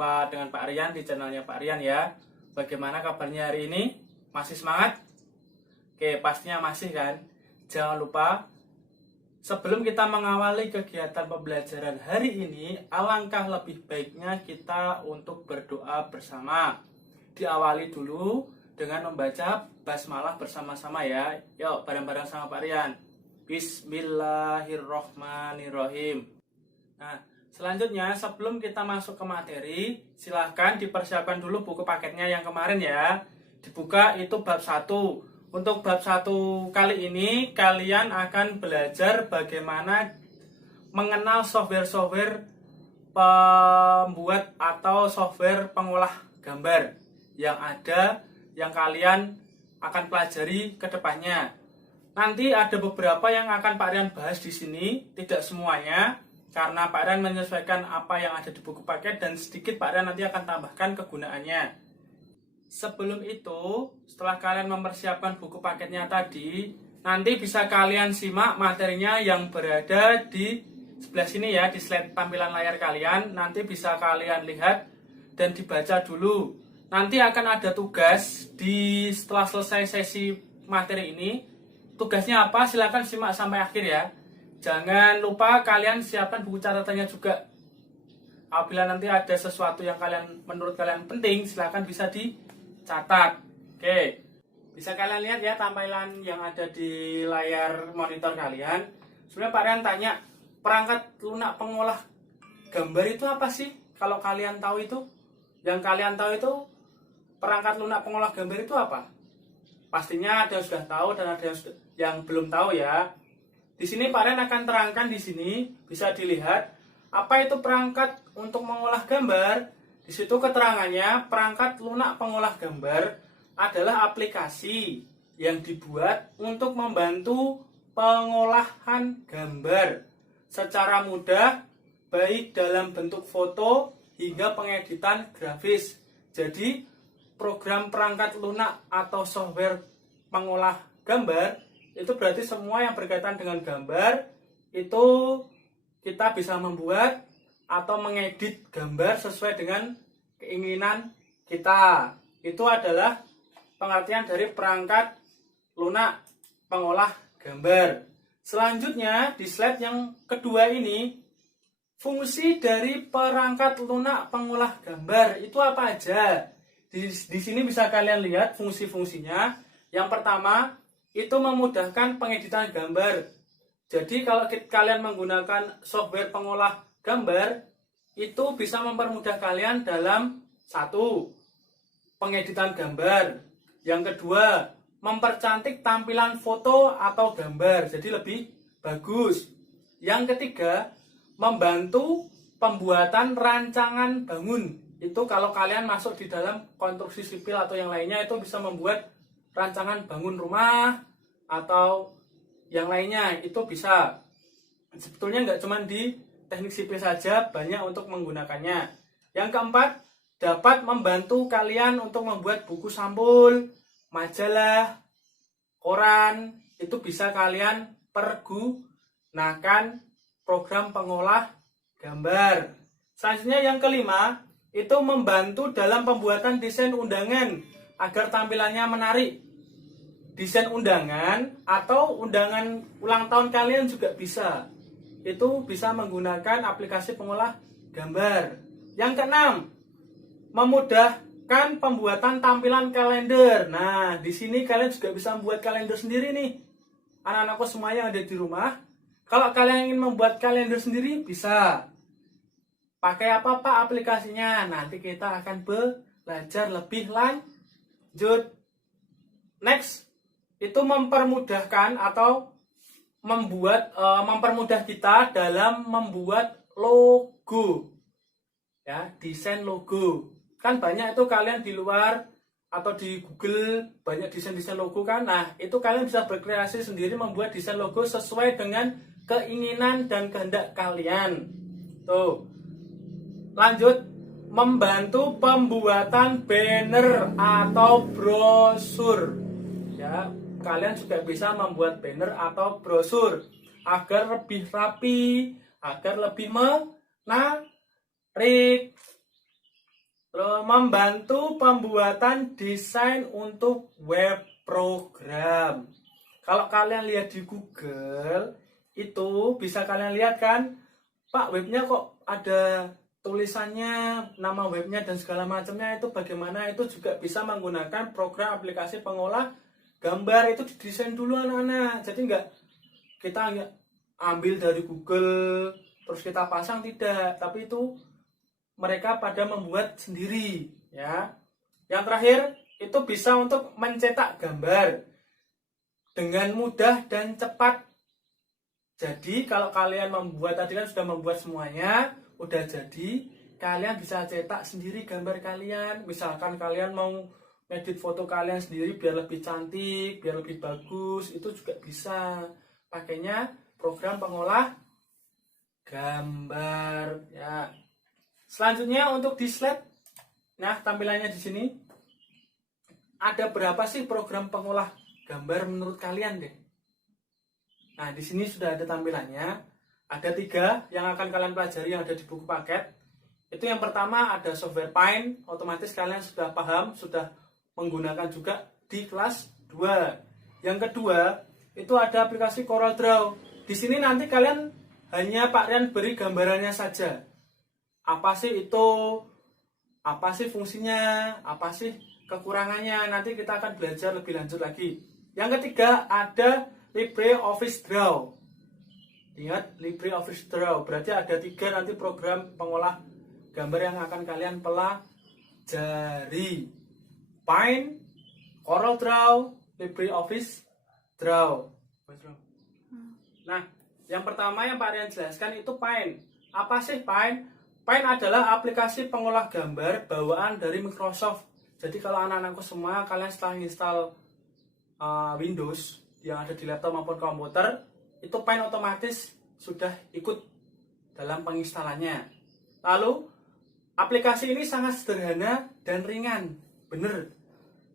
Berjumpa dengan Pak Rian di channelnya Pak Rian ya. Bagaimana kabarnya hari ini? Masih semangat? Oke, pastinya masih kan? Jangan lupa, sebelum kita mengawali kegiatan pembelajaran hari ini, alangkah lebih baiknya kita untuk berdoa bersama. Diawali dulu dengan membaca basmalah bersama-sama ya. Yuk, bareng-bareng sama Pak Rian. Bismillahirrohmanirrohim. Nah, selanjutnya sebelum kita masuk ke materi, silahkan dipersiapkan dulu buku paketnya yang kemarin ya. Dibuka itu bab 1. Untuk bab 1 kali ini kalian akan belajar bagaimana mengenal software-software pembuat atau software pengolah gambar yang ada yang kalian akan pelajari ke depannya. Nanti ada beberapa yang akan Pak Rian bahas di sini, tidak semuanya, karena Pak Rian menyesuaikan apa yang ada di buku paket dan sedikit Pak Rian nanti akan tambahkan kegunaannya. Sebelum itu, setelah kalian mempersiapkan buku paketnya tadi, nanti bisa kalian simak materinya yang berada di sebelah sini ya, di slide tampilan layar kalian. Nanti bisa kalian lihat dan dibaca dulu. Nanti akan ada tugas setelah selesai sesi materi ini. Tugasnya apa? Silahkan simak sampai akhir ya. Jangan lupa kalian siapkan buku catatannya juga. Apabila nanti ada sesuatu yang menurut kalian penting, silahkan bisa dicatat. Oke, bisa kalian lihat ya tampilan yang ada di layar monitor kalian. Sebenarnya Pak Rian tanya, perangkat lunak pengolah gambar itu apa sih? Kalau kalian tahu itu, yang kalian tahu itu perangkat lunak pengolah gambar itu apa? Pastinya ada yang sudah tahu dan ada yang belum tahu ya. Di sini Pak Rian akan terangkan di sini, bisa dilihat apa itu perangkat untuk mengolah gambar. Di situ keterangannya, perangkat lunak pengolah gambar adalah aplikasi yang dibuat untuk membantu pengolahan gambar secara mudah, baik dalam bentuk foto hingga pengeditan grafis. Jadi program perangkat lunak atau software pengolah gambar itu berarti semua yang berkaitan dengan gambar itu kita bisa membuat atau mengedit gambar sesuai dengan keinginan kita. Itu adalah pengertian dari perangkat lunak pengolah gambar. Selanjutnya di slide yang kedua ini, fungsi dari perangkat lunak pengolah gambar itu apa aja? Di sini bisa kalian lihat fungsi-fungsinya. Yang pertama, itu memudahkan pengeditan gambar. Jadi kalau kalian menggunakan software pengolah gambar, itu bisa mempermudah kalian dalam 1. Pengeditan gambar. Yang kedua, mempercantik tampilan foto atau gambar, jadi lebih bagus. Yang ketiga, membantu pembuatan rancangan bangun. Itu kalau kalian masuk di dalam konstruksi sipil atau yang lainnya, itu bisa membuat rancangan bangun rumah atau yang lainnya, itu bisa. Sebetulnya nggak cuma di teknik sipil saja, banyak untuk menggunakannya. Yang keempat, dapat membantu kalian untuk membuat buku sampul, majalah, koran. Itu bisa kalian pergunakan program pengolah gambar. Selanjutnya yang kelima, itu membantu dalam pembuatan desain undangan agar tampilannya menarik. Desain undangan atau undangan ulang tahun kalian juga bisa. Itu bisa menggunakan aplikasi pengolah gambar. Yang keenam, memudahkan pembuatan tampilan kalender. Nah, di sini kalian juga bisa membuat kalender sendiri nih. Anak-anakku semuanya yang ada di rumah, kalau kalian ingin membuat kalender sendiri, bisa. Pakai apa Pak aplikasinya? Nanti kita akan belajar lebih lanjut. Next, itu mempermudahkan atau mempermudah kita dalam membuat logo. Ya, desain logo. Kan banyak itu kalian di luar atau di Google banyak desain-desain logo kan. Nah, itu kalian bisa berkreasi sendiri membuat desain logo sesuai dengan keinginan dan kehendak kalian. Tuh. Lanjut, membantu pembuatan banner atau brosur. Ya, kalian juga bisa membuat banner atau brosur agar lebih rapi, agar lebih menarik. Terus membantu pembuatan desain untuk web program. Kalau kalian lihat di Google, itu bisa kalian lihat kan, Pak, webnya kok ada tulisannya, nama webnya dan segala macamnya, itu bagaimana? Itu juga bisa menggunakan program aplikasi pengolah gambar. Itu didesain dulu anak-anak. Jadi kita nggak ambil dari Google terus kita pasang, tidak, tapi itu mereka pada membuat sendiri ya. Yang terakhir itu bisa untuk mencetak gambar dengan mudah dan cepat. Jadi kalau kalian membuat, tadi kan sudah membuat semuanya, udah jadi, kalian bisa cetak sendiri gambar kalian. Misalkan kalian mau edit foto kalian sendiri biar lebih cantik, biar lebih bagus, itu juga bisa. Pakainya program pengolah gambar ya. Selanjutnya untuk di slide, nah tampilannya di sini ada berapa sih program pengolah gambar menurut kalian deh? Nah di sini sudah ada tampilannya, ada 3 yang akan kalian pelajari yang ada di buku paket. Itu yang pertama ada software Paint, otomatis kalian sudah paham, sudah menggunakan juga di kelas 2. Yang kedua itu ada aplikasi CorelDRAW. Di sini nanti kalian hanya Pak Rian beri gambarannya saja. Apa sih itu, apa sih fungsinya, apa sih kekurangannya, nanti kita akan belajar lebih lanjut lagi. Yang ketiga ada LibreOffice Draw. Ingat, LibreOffice Draw berarti ada 3 nanti program pengolah gambar yang akan kalian pelajari: Paint, CorelDRAW, LibreOffice Draw. Nah, yang pertama yang Pak Rian jelaskan itu Paint. Apa sih Paint? Paint adalah aplikasi pengolah gambar bawaan dari Microsoft. Jadi kalau anak-anakku semua, kalian setelah install Windows yang ada di laptop maupun komputer, itu Paint otomatis sudah ikut dalam penginstalannya. Lalu, aplikasi ini sangat sederhana dan ringan. Bener.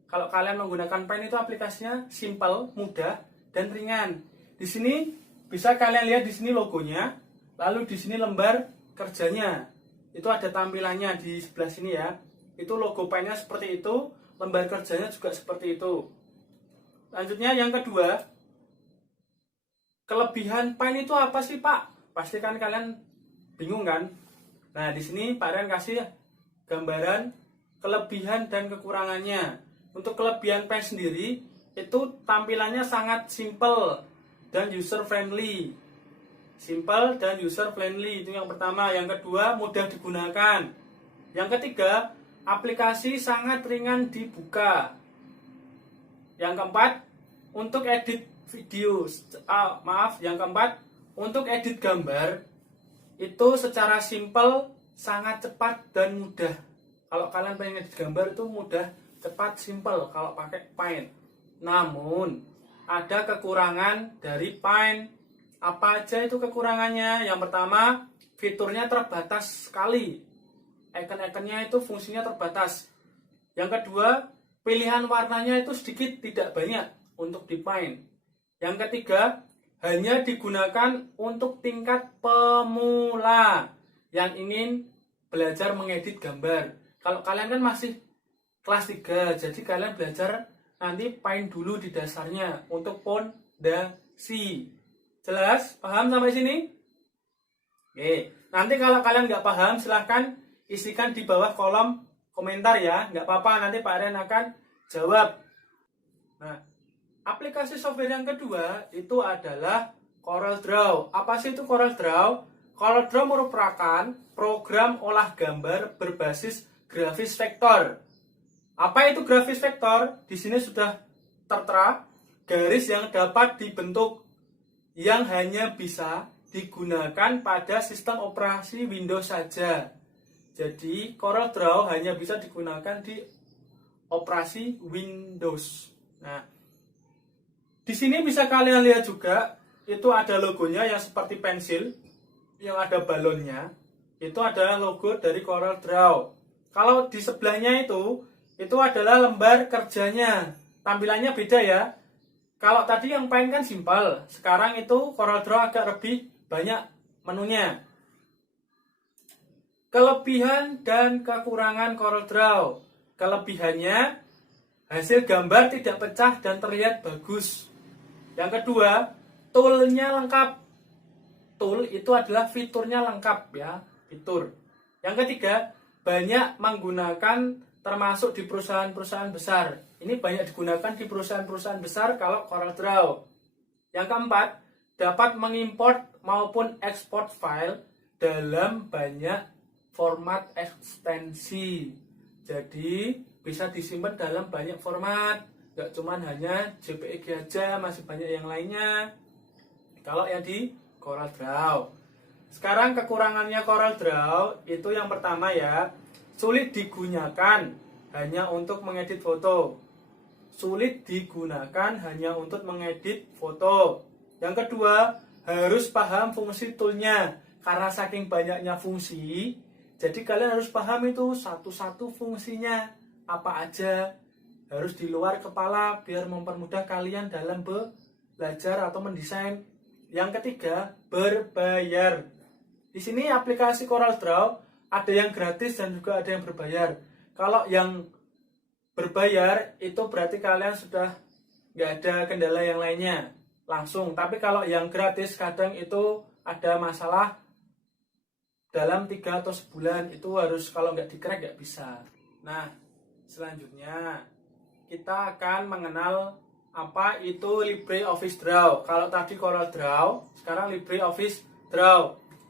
Kalau kalian menggunakan Paint itu aplikasinya simple, mudah, dan ringan. Di sini bisa kalian lihat di sini logonya, lalu di sini lembar kerjanya. Itu ada tampilannya di sebelah sini ya. Itu logo Paint-nya seperti itu, lembar kerjanya juga seperti itu. Lanjutnya yang kedua, kelebihan Paint itu apa sih Pak? Pasti kan kalian bingung kan? Nah di sini Pak Rian kasih gambaran kelebihan dan kekurangannya. Untuk kelebihan Paint sendiri, itu tampilannya sangat simple dan user friendly. Simple dan user friendly, itu yang pertama. Yang kedua, mudah digunakan. Yang ketiga, aplikasi sangat ringan dibuka. Yang keempat, untuk edit video, yang keempat, untuk edit gambar itu secara simple, sangat cepat dan mudah. Kalau kalian pengen edit gambar itu mudah, cepat, simple kalau pakai Paint. Namun ada kekurangan dari Paint. Apa aja itu kekurangannya? Yang pertama, fiturnya terbatas sekali. Icon-iconnya itu fungsinya terbatas. Yang kedua, pilihan warnanya itu sedikit, tidak banyak untuk di Paint. Yang ketiga, hanya digunakan untuk tingkat pemula yang ingin belajar mengedit gambar. Kalau kalian kan masih kelas 3, jadi kalian belajar nanti Paint dulu di dasarnya untuk fondasi. Jelas? Paham sampai sini? Oke. Nanti kalau kalian nggak paham, silahkan isikan di bawah kolom komentar ya. Nggak apa-apa, nanti Pak Rian akan jawab. Nah, aplikasi software yang kedua itu adalah CorelDRAW. Apa sih itu CorelDRAW? CorelDRAW merupakan program olah gambar berbasis grafis vektor. Apa itu grafis vektor? Di sini sudah tertera garis yang dapat dibentuk, yang hanya bisa digunakan pada sistem operasi Windows saja. Jadi CorelDRAW hanya bisa digunakan di operasi Windows. Nah, di sini bisa kalian lihat juga, itu ada logonya yang seperti pensil, yang ada balonnya. Itu adalah logo dari CorelDRAW. Kalau di sebelahnya itu adalah lembar kerjanya. Tampilannya beda ya. Kalau tadi yang Paint kan simpel, sekarang itu CorelDRAW agak lebih banyak menunya. Kelebihan dan kekurangan CorelDRAW. Kelebihannya, hasil gambar tidak pecah dan terlihat bagus. Yang kedua, toolnya lengkap. Tool itu adalah fiturnya lengkap ya, fitur. Yang ketiga, banyak menggunakan termasuk di perusahaan-perusahaan besar. Ini banyak digunakan di perusahaan-perusahaan besar kalau CorelDRAW. Yang keempat, dapat mengimport maupun ekspor file dalam banyak format ekstensi. Jadi bisa disimpan dalam banyak format, nggak cuma hanya JPEG aja, masih banyak yang lainnya. Kalau yang di CorelDRAW. Sekarang kekurangannya CorelDRAW itu yang pertama ya, sulit digunakan hanya untuk mengedit foto. Sulit digunakan hanya untuk mengedit foto. Yang kedua, harus paham fungsi toolnya. Karena saking banyaknya fungsi, jadi kalian harus paham itu satu-satu fungsinya apa aja. Harus di luar kepala biar mempermudah kalian dalam belajar atau mendesain. Yang ketiga, berbayar. Di sini aplikasi CorelDRAW ada yang gratis dan juga ada yang berbayar. Kalau yang berbayar itu berarti kalian sudah nggak ada kendala yang lainnya langsung. Tapi kalau yang gratis kadang itu ada masalah dalam 3 atau sebulan, itu harus kalau nggak di-crack nggak bisa. Nah, selanjutnya kita akan mengenal apa itu LibreOffice Draw. Kalau tadi CorelDRAW, sekarang LibreOffice Draw.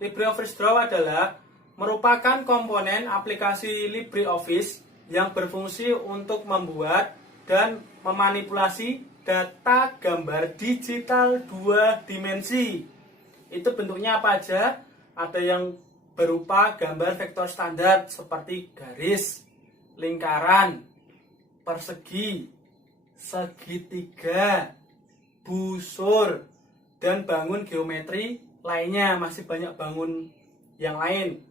LibreOffice Draw adalah merupakan komponen aplikasi LibreOffice yang berfungsi untuk membuat dan memanipulasi data gambar digital 2 dimensi. Itu bentuknya apa aja? Ada yang berupa gambar vektor standar seperti garis, lingkaran, persegi, segitiga, busur, dan bangun geometri lainnya. Masih banyak bangun yang lain.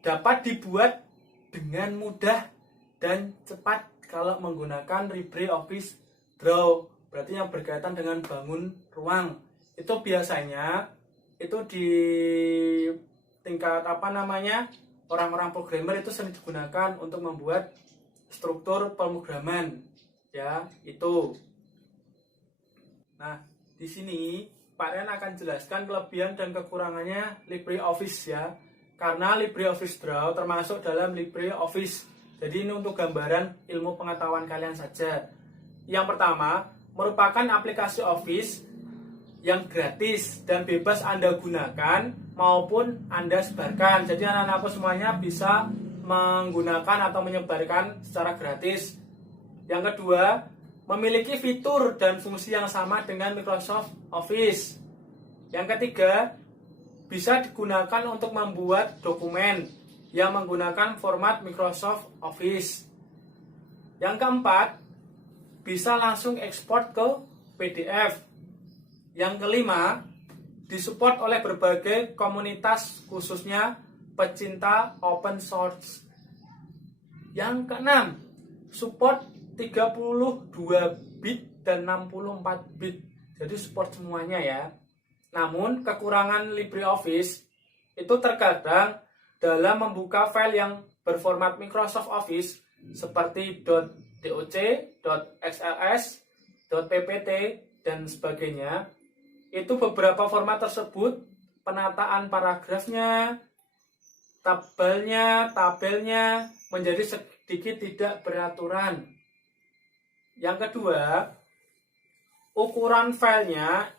Dapat dibuat dengan mudah dan cepat kalau menggunakan LibreOffice Draw. Berarti yang berkaitan dengan bangun ruang. Itu biasanya itu di tingkat orang-orang programmer itu sering digunakan untuk membuat struktur pemrograman ya, itu. Nah, di sini Pak Rian akan jelaskan kelebihan dan kekurangannya LibreOffice ya. Karena LibreOffice Draw termasuk dalam LibreOffice. Jadi ini untuk gambaran ilmu pengetahuan kalian saja. Yang pertama, merupakan aplikasi Office yang gratis dan bebas Anda gunakan maupun Anda sebarkan. Jadi anak-anakku semuanya bisa menggunakan atau menyebarkan secara gratis. Yang kedua, memiliki fitur dan fungsi yang sama dengan Microsoft Office. Yang ketiga, bisa digunakan untuk membuat dokumen yang menggunakan format Microsoft Office. Yang keempat, bisa langsung ekspor ke PDF. Yang kelima, disupport oleh berbagai komunitas khususnya pecinta open source. Yang keenam, support 32 bit dan 64 bit. Jadi support semuanya ya. Namun kekurangan LibreOffice itu terkadang dalam membuka file yang berformat Microsoft Office seperti .doc, .xls, .ppt, dan sebagainya. Itu beberapa format tersebut, penataan paragrafnya, tabelnya menjadi sedikit tidak beraturan. Yang kedua, ukuran filenya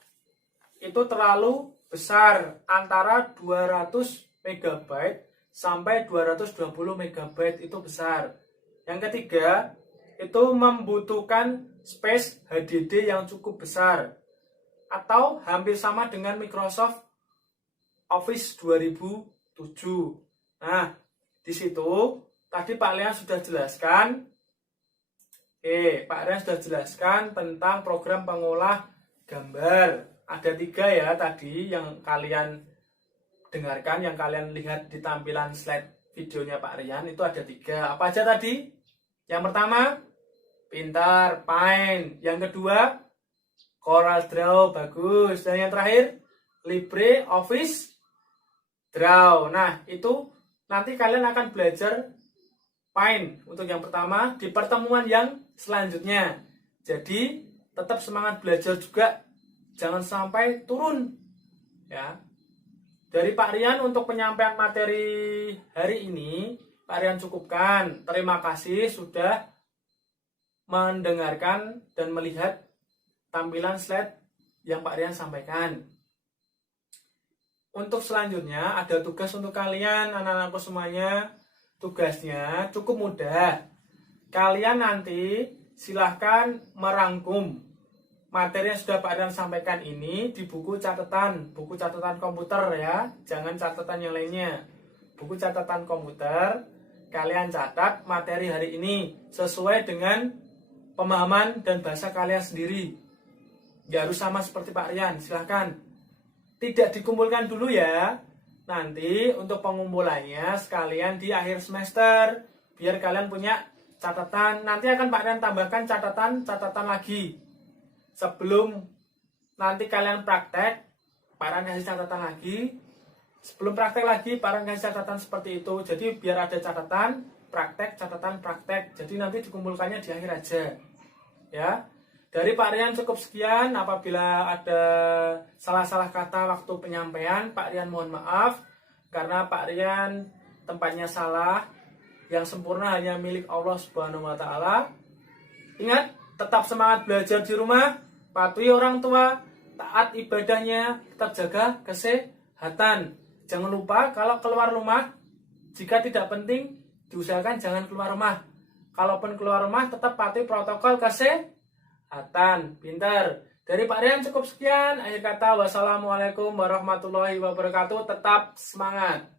itu terlalu besar, antara 200 MB sampai 220 MB itu besar. Yang ketiga, itu membutuhkan space HDD yang cukup besar atau hampir sama dengan Microsoft Office 2007. Nah, di situ tadi Pak Rian sudah jelaskan. Pak Rian sudah jelaskan tentang program pengolah gambar. Ada 3 ya tadi yang kalian dengarkan, yang kalian lihat di tampilan slide videonya Pak Rian, itu ada 3. Apa aja tadi? Yang pertama, pintar, Paint. Yang kedua, CorelDRAW, bagus. Dan yang terakhir, LibreOffice Draw. Nah, itu nanti kalian akan belajar main untuk yang pertama di pertemuan yang selanjutnya. Jadi tetap semangat belajar juga, jangan sampai turun ya. Dari Pak Rian untuk penyampaian materi hari ini, Pak Rian cukupkan. Terima kasih sudah mendengarkan dan melihat tampilan slide yang Pak Rian sampaikan. Untuk selanjutnya ada tugas untuk kalian anak-anakku semuanya. Tugasnya cukup mudah. Kalian nanti silahkan merangkum materi yang sudah Pak Rian sampaikan ini di buku catatan komputer ya, jangan catatan yang lainnya. Buku catatan komputer, kalian catat materi hari ini sesuai dengan pemahaman dan bahasa kalian sendiri. Ya harus sama seperti Pak Rian, silahkan. Tidak dikumpulkan dulu ya. Nanti untuk pengumpulannya sekalian di akhir semester, biar kalian punya catatan. Nanti akan Pak Rian tambahkan catatan lagi. Sebelum nanti kalian praktek, Pak Rian kasih catatan lagi. Sebelum praktek lagi, Pak Rian kasih catatan seperti itu. Jadi biar ada catatan, praktek. Jadi nanti dikumpulkannya di akhir aja. Ya. Dari Pak Rian cukup sekian. Apabila ada salah-salah kata waktu penyampaian, Pak Rian mohon maaf. Karena Pak Rian tempatnya salah. Yang sempurna hanya milik Allah Subhanahu wa Ta'ala. Ingat, tetap semangat belajar di rumah. Patuhi orang tua. Taat ibadahnya. Tetap jaga kesehatan. Jangan lupa kalau keluar rumah, jika tidak penting, diusahakan jangan keluar rumah. Kalaupun keluar rumah, tetap patuhi protokol kesehatan. Pintar. Dari Pak Rian cukup sekian. Akhir kata, wassalamualaikum warahmatullahi wabarakatuh. Tetap semangat.